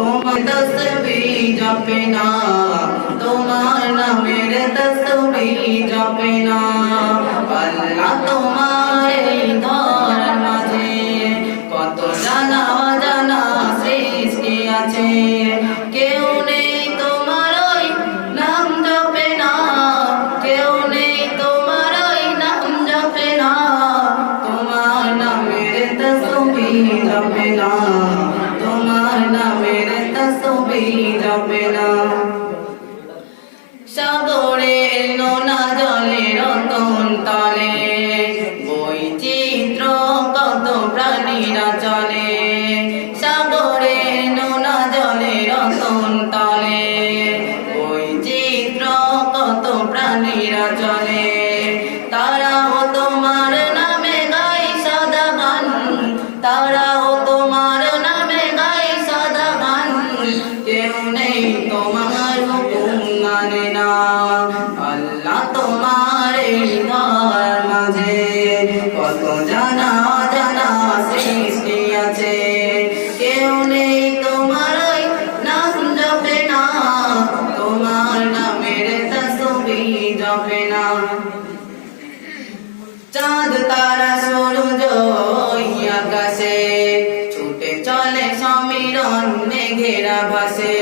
তোমার তসবিহ জপে না, তোমার নামের তসবিহ জপে না। আল্লাহ তোমার এই ধরার মাঝে কত জানা অজানা সৃষ্টি আছে, কেউ নেই তোমার ওই নাম জপে না, কেউ নেই তোমার ওই নাম জপে না। তোমার নামের তসবিহ জপে না, তোমার নামের তসবিহ জপে না। সাগরের নোনা জলে রতন তলে বৈচিত্র্য কত প্রাণীরা চলে, সাগরের নোনা জলে রতন তলে বৈচিত্র্য কত প্রাণীরা চলে। তারাও তোমার নামে গায় সদা গান, তারাও তোমার নামে গায় সদা গান, কেউ নেই তোমার হুকুম মানে না। আল্লাহ তোমার এই ধরার মাঝে কত জানা অজানা সৃষ্টি আছে, কেউ নেই তোমার ওই নাম জপে না, তোমার নামের তসবিহ জপে না। চাঁদ তারা সূর্য আকাশে ছুটে চলে সমীরণ মেঘেরা ভাসে,